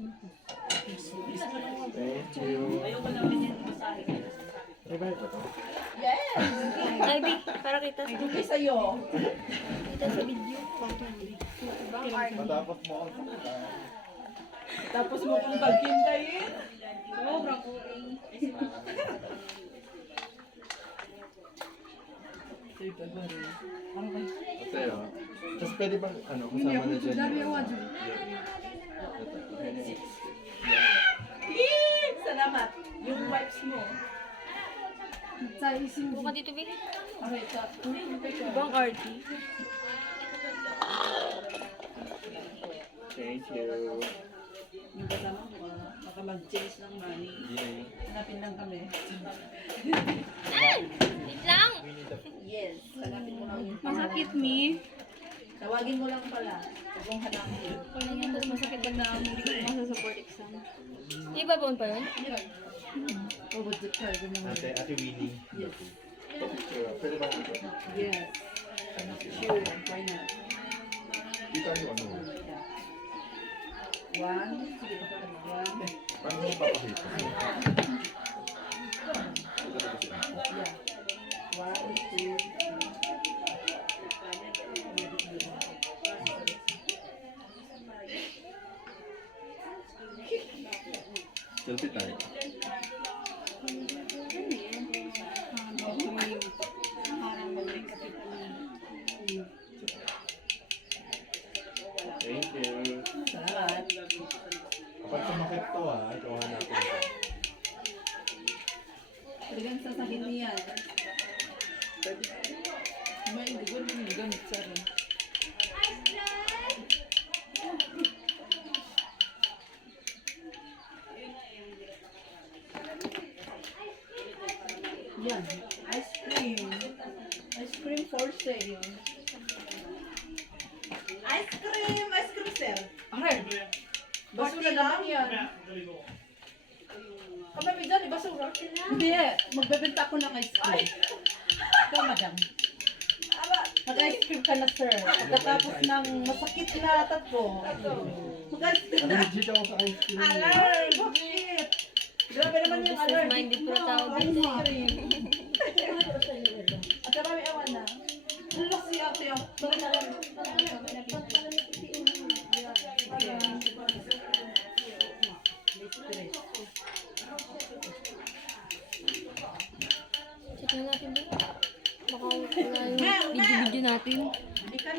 Thank you. Revive ba to? Yes! Ivy, para kita sa Hindi sa'yo. kita sa video. Matapos mo ako sa Tapos mo kong paghintayin. Sobrang okay. Sa'yo. Tapos pwede bang kasama na dyan? Salamat. Yung wipes mo. Buka dito, Bi. Okay, so, Ibang RT. Thank you. yung kasama mo, baka mag-change ng money. Yay. Hanapin lang kami. Wait lang. Yes. Hanapin mo lang yung Masakit, Mi. Tawagin mo lang pala. Huwag mong hanapin. Kung yan, tapos masakit pag hindi ko pumasa sa support exam. Di ba pa yun? Oh, with the card. Ate Winnie. Yes. Pwede ba ako ito? Yes. Sure. Why not? Dito yung ano. One. Sige, one. Paano mo papakita? Yeah. One, two, Selfie tayo. Thank you. Salamat. Kapag sumakit to ikaw hanapin ko. Talagang sasabihin niya. May hindi ko rin ganit sa rin. Yan. Ice cream. Ice cream for sale. Ice cream! Ice cream, sir. Aray! Basura lang yan. Kami dyan, basura. Hindi, magbebenta ako ng ice cream. Ikaw, madam. Mag-ice cream ka na, sir. Pagkatapos ng masakit na tatlo. Mag-ice cream na. Allergic ako sa ice cream. Alert! Bakit? Grabe naman yung alert. Business-minded po tao Ice din. cream. At saka may awan na. Ano si ate yung... Check na natin ba? Baka wala yung video-video natin.